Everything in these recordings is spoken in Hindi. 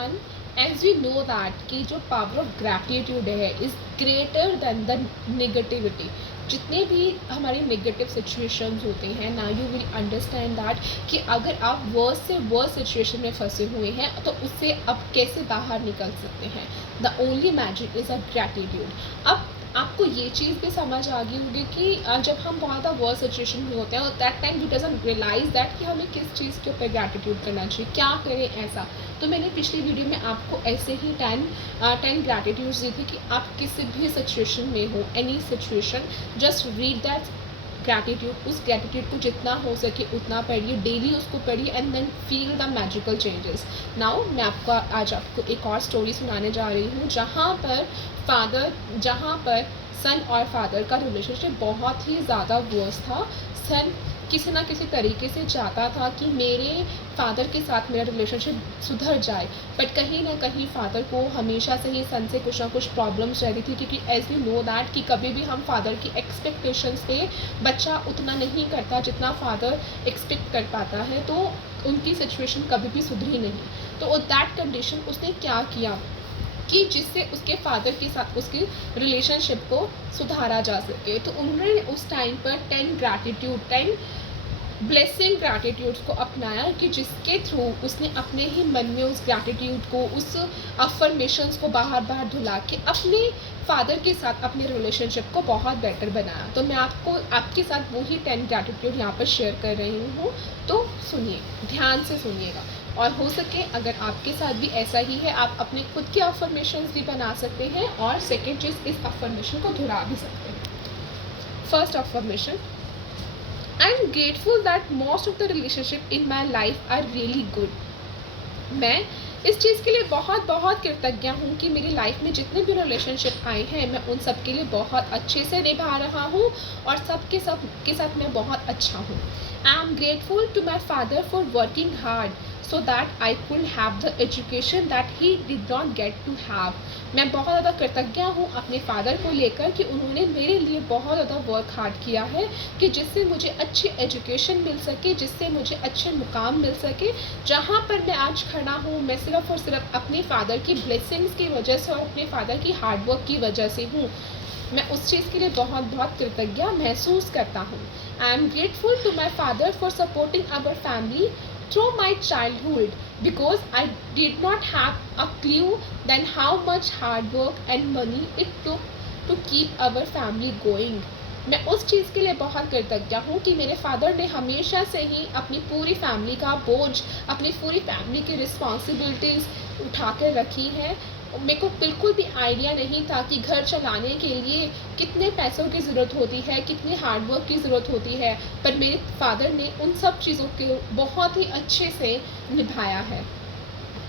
Everyone, as we know that कि जो पावर ऑफ ग्रैटिट्यूड है is greater than the negativity. जितने भी हमारी नेगेटिव सिचुएशंस होते हैं ना, यू विल अंडरस्टैंड दैट कि अगर आप वर्स से वर्स सिचुएशन में फंसे हुए हैं तो उससे आप कैसे बाहर निकल सकते हैं। The only magic is a gratitude. अब आपको ये चीज़ भी समझ आ गई होगी कि जब हम बहुत ज़्यादा वर्स सिचुएशन में होते हैं that time we doesn't realise that कि हमें किस चीज़ के ऊपर ग्रैटिट्यूड करना चाहिए, क्या करें ऐसा। तो मैंने पिछली वीडियो में आपको ऐसे ही 10 ग्रैटिट्यूड्स दी थी कि आप किसी भी सिचुएशन में हो, any situation, just read that gratitude. उस ग्रैटिट्यूड को जितना हो सके उतना पढ़िए, डेली उसको पढ़िए and then feel the magical changes. Now मैं आज आपको एक और स्टोरी सुनाने जा रही हूँ जहाँ पर सन और फादर का रिलेशनशिप बहुत ही ज़्यादा वर्स था। सन किसी ना किसी तरीके से चाहता था कि मेरे फादर के साथ मेरा रिलेशनशिप सुधर जाए, बट कहीं ना कहीं फादर को हमेशा से ही सन से कुछ ना कुछ प्रॉब्लम्स रहती थी, क्योंकि एज वी नो दैट कि कभी भी हम फादर की एक्सपेक्टेशंस पे बच्चा उतना नहीं करता जितना फादर एक्सपेक्ट कर पाता है, तो उनकी सिचुएशन कभी भी सुधरी नहीं। तो दैट कंडीशन उसने क्या किया कि जिससे उसके फादर के साथ उसकी रिलेशनशिप को सुधारा जा सके। तो उन्होंने उस टाइम पर 10 ब्लेसिंग ग्रैटिट्यूड्स को अपनाया कि जिसके थ्रू उसने अपने ही मन में उस ग्रैटिट्यूड को, उस अफर्मेशंस को बाहर बाहर धुला के अपने फादर के साथ अपने रिलेशनशिप को बहुत बेटर बनाया। तो मैं आपके साथ वही 10 ग्रैटिट्यूड यहाँ पर शेयर कर रही हूँ, तो सुनिए, ध्यान से सुनिएगा। और हो सके अगर आपके साथ भी ऐसा ही है, आप अपने खुद के अफर्मेशंस भी बना सकते हैं और सेकेंड चीज़, इस अफर्मेशन को दोहरा भी सकते हैं। First affirmation, I am grateful that most of the relationship in my life are really good. मैं इस चीज़ के लिए बहुत बहुत कृतज्ञ हूँ कि मेरी लाइफ में जितने भी रिलेशनशिप आए हैं मैं उन सब के लिए बहुत अच्छे से निभा रहा हूँ और सब के साथ मैं बहुत अच्छा हूँ। I am grateful to my father for working hard so that I could have the education that he did not get to have। मैं बहुत ज़्यादा कृतज्ञ हूँ अपने फादर को लेकर कि उन्होंने मेरे लिए बहुत ज़्यादा वर्क हार्ड किया है कि जिससे मुझे अच्छी एजुकेशन मिल सके, जिससे मुझे अच्छे मुकाम मिल सके। जहाँ पर मैं आज खड़ा हूँ मैं सिर्फ़ और सिर्फ अपने फादर की ब्लेसिंग्स की वजह से और अपने फादर की हार्ड वर्क की वजह से हूँ। मैं उस चीज़ के लिए बहुत बहुत कृतज्ञ महसूस करता हूँ। I am grateful to my father for supporting our family through my childhood because I did not have a clue then how much hard work and money it took to keep our family going। मैं उस चीज़ के लिए बहुत कृतज्ञ हूँ कि मेरे फादर ने हमेशा से ही अपनी पूरी फैमिली का बोझ, अपनी पूरी फैमिली की रिस्पॉन्सिबिलिटीज़ उठा कर रखी है। मेरे को बिल्कुल भी आइडिया नहीं था कि घर चलाने के लिए कितने पैसों की ज़रूरत होती है, कितनी हार्डवर्क की ज़रूरत होती है, पर मेरे फादर ने उन सब चीज़ों को बहुत ही अच्छे से निभाया है।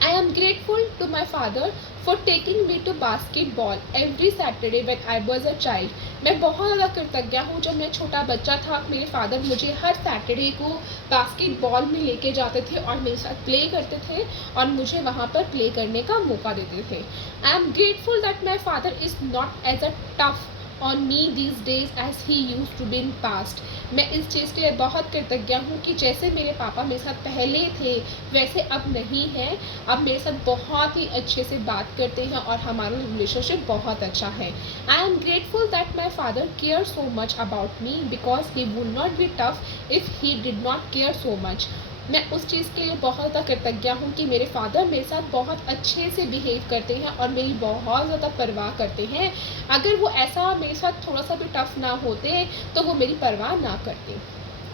I am grateful to my father for taking me to basketball every Saturday when I was a child। मैं बहुत ज़्यादा कृतज्ञ हूँ, जब मैं छोटा बच्चा था मेरे फादर मुझे हर सैटरडे को बास्केटबॉल में लेके जाते थे और मेरे साथ प्ले करते थे और मुझे वहाँ पर प्ले करने का मौका देते थे। I am grateful that my father is not as a tough on me these days as he used to be in past। मैं इस चीज़ के लिए बहुत कृतज्ञ हूँ कि जैसे मेरे पापा मेरे साथ पहले थे वैसे अब नहीं है। अब मेरे साथ बहुत ही अच्छे से बात करते हैं और हमारा रिलेशनशिप बहुत अच्छा है। I am grateful that my father care so much about me because he would not be tough if he did not care so much. मैं उस चीज़ के लिए बहुत ज़्यादा कृतज्ञ हूँ कि मेरे फादर मेरे साथ बहुत अच्छे से बिहेव करते हैं और मेरी बहुत ज़्यादा परवाह करते हैं। अगर वो ऐसा मेरे साथ थोड़ा सा भी टफ ना होते तो वो मेरी परवाह ना करते।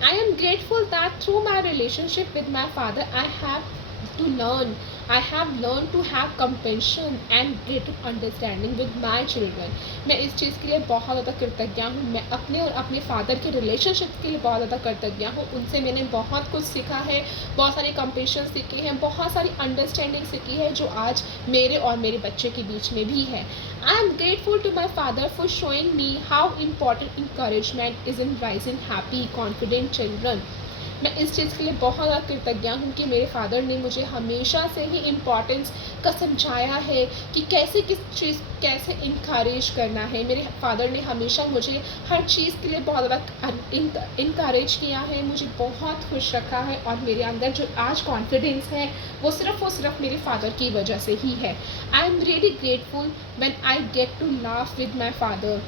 आई am grateful that through my relationship with my father I have learned to have compassion and greater understanding with my children। मैं इस चीज़ के लिए बहुत ज़्यादा कृतज्ञ हूँ। मैं अपने और अपने फादर के रिलेशनशिप के लिए बहुत ज़्यादा कृतज्ञ हूँ। उनसे मैंने बहुत कुछ सीखा है, बहुत सारी कंपेशन सीखे हैं, बहुत सारी अंडरस्टैंडिंग सीखी है जो आज मेरे और मेरे बच्चे के बीच में भी है। I am grateful to my father for showing me how important encouragement is in raising happy confident children. मैं इस चीज़ के लिए बहुत ज़्यादा कृतज्ञ हूँ कि मेरे फ़ादर ने मुझे हमेशा से ही इम्पोर्टेंस का समझाया है कि कैसे किस चीज़ कैसे इनकरेज करना है। मेरे फ़ादर ने हमेशा मुझे हर चीज़ के लिए बहुत ज़्यादा इनकरेज किया है, मुझे बहुत खुश रखा है, और मेरे अंदर जो आज कॉन्फिडेंस है वो सिर्फ़ मेरे फ़ादर की वजह से ही है। I am really grateful when I get to laugh with my father.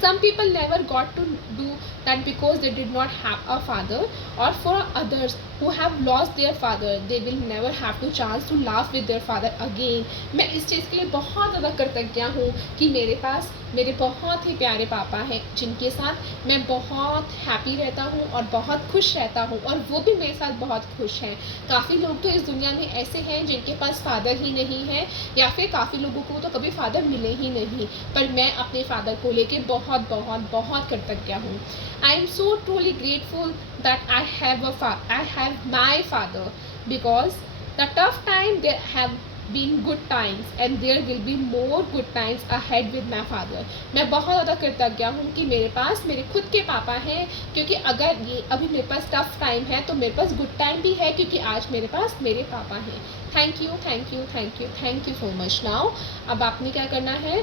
Some people never got to do that because they did not have a father, or for others who have lost their father, they will never have to chance to laugh with their father again. मैं इस चीज़ के लिए बहुत ज़्यादा कृतज्ञ हूँ कि मेरे पास मेरे बहुत ही प्यारे पापा हैं, जिनके साथ मैं बहुत हैप्पी रहता हूँ और बहुत खुश रहता हूँ, और वो भी मेरे साथ बहुत खुश हैं। काफ़ी लोग तो इस दुनिया में ऐसे हैं जिनके पास फ़ादर ही नहीं है, या फिर काफ़ी लोगों को तो कभी फ़ादर मिले ही नहीं, पर मैं अपने फ़ादर को लेके बहुत बहुत बहुत कृतज्ञ हूँ। I am so truly grateful that I have my father, because the tough time there have been good times and there will be more good times ahead with my father. मैं बहुत ज़्यादा कृतज्ञ हूँ कि मेरे पास मेरे खुद के पापा हैं, क्योंकि अगर ये अभी मेरे पास टफ टाइम है तो मेरे पास गुड टाइम भी है, क्योंकि आज मेरे पास मेरे पापा हैं। Thank you thank you thank you thank you so much. Now अब आपने क्या करना है,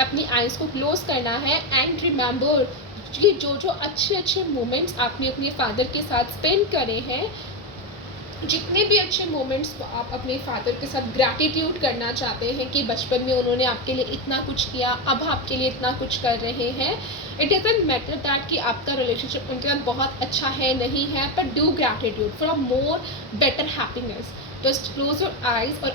अपनी आइज़ को क्लोज करना है एंड रिमेंबर कि जो जो अच्छे अच्छे मोमेंट्स आपने अपने फादर के साथ स्पेंड करे हैं, जितने भी अच्छे मोमेंट्स को आप अपने फादर के साथ ग्रैटिट्यूड करना चाहते हैं कि बचपन में उन्होंने आपके लिए इतना कुछ किया, अब आपके लिए इतना कुछ कर रहे हैं। इट डजंट मैटर दैट कि आपका रिलेशनशिप उनके साथ बहुत अच्छा है नहीं है, but do gratitude for a more better happiness. Just close your eyes और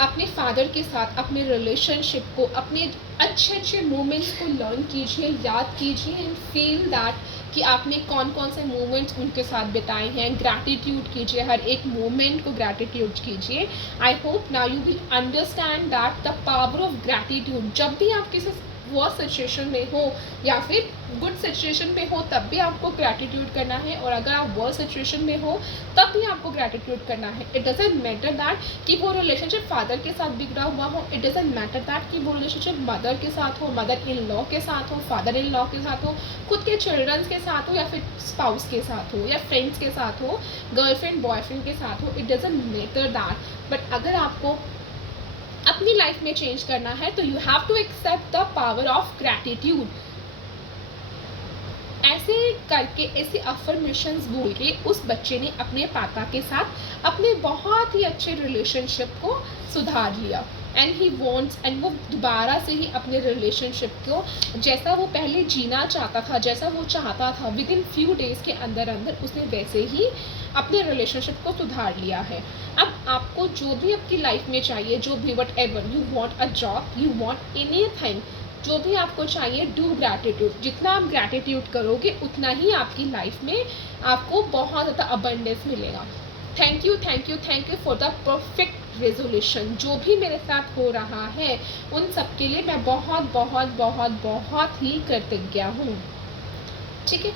अपने फादर के साथ अपने रिलेशनशिप को, अपने अच्छे अच्छे मोमेंट्स को लर्न कीजिए, याद कीजिए, एंड फील दैट कि आपने कौन कौन से मोमेंट्स उनके साथ बिताए हैं। ग्रैटिट्यूड कीजिए, हर एक मोमेंट को ग्रैटिट्यूड कीजिए। I hope now you will understand that the power of gratitude. जब भी आप किसी वर्स्ट सिचुएशन में हो या फिर गुड सिचुएशन में हो, तब भी आपको ग्रैटिट्यूड करना है, और अगर आप वर्स्ट सिचुएशन में हो तब भी आपको ग्रैटिट्यूड करना है। इट डजेंट मैटर दैट कि वो रिलेशनशिप फादर के साथ बिगड़ा हुआ हो, इट डजेंट मैटर दैट कि वो रिलेशनशिप मदर के साथ हो, मदर इन लॉ के साथ हो, फादर इन लॉ के साथ हो, खुद के चिल्ड्रंस के साथ हो, या फिर स्पाउस के साथ हो, या फ्रेंड्स के साथ हो, गर्लफ्रेंड बॉयफ्रेंड के साथ हो, it doesn't matter that. But अगर आपको अपनी लाइफ में चेंज करना है तो you have to accept the power of gratitude. ऐसे करके, ऐसे अफर्मेशंस बोल के उस बच्चे ने अपने पापा के साथ अपने बहुत ही अच्छे रिलेशनशिप को सुधार लिया, एंड ही वॉन्ट्स, एंड वो दोबारा से ही अपने रिलेशनशिप को जैसा वो पहले जीना चाहता था, जैसा वो चाहता था, विद इन फ्यू डेज़ के अंदर अंदर उसने वैसे ही अपने रिलेशनशिप को सुधार लिया है। अब आपको जो भी आपकी लाइफ में चाहिए, जो भी what ever you want, a job, you want anything, जो भी आपको चाहिए, डू ग्रैटिट्यूड। जितना आप ग्रैटिट्यूड करोगे उतना ही आपकी लाइफ में आपको बहुत ज़्यादा अबंडेंस मिलेगा। Thank you thank you thank you for the perfect resolution. जो भी मेरे साथ हो रहा है उन सब के लिए मैं बहुत बहुत बहुत बहुत ही कृतज्ञ हूँ। ठीक है,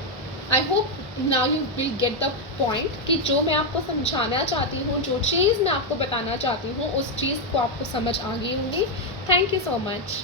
I hope now you will get the point कि जो मैं आपको समझाना चाहती हूँ, जो चीज़ मैं आपको बताना चाहती हूँ, उस चीज़ को आपको समझ आ गई होंगी। Thank you so much.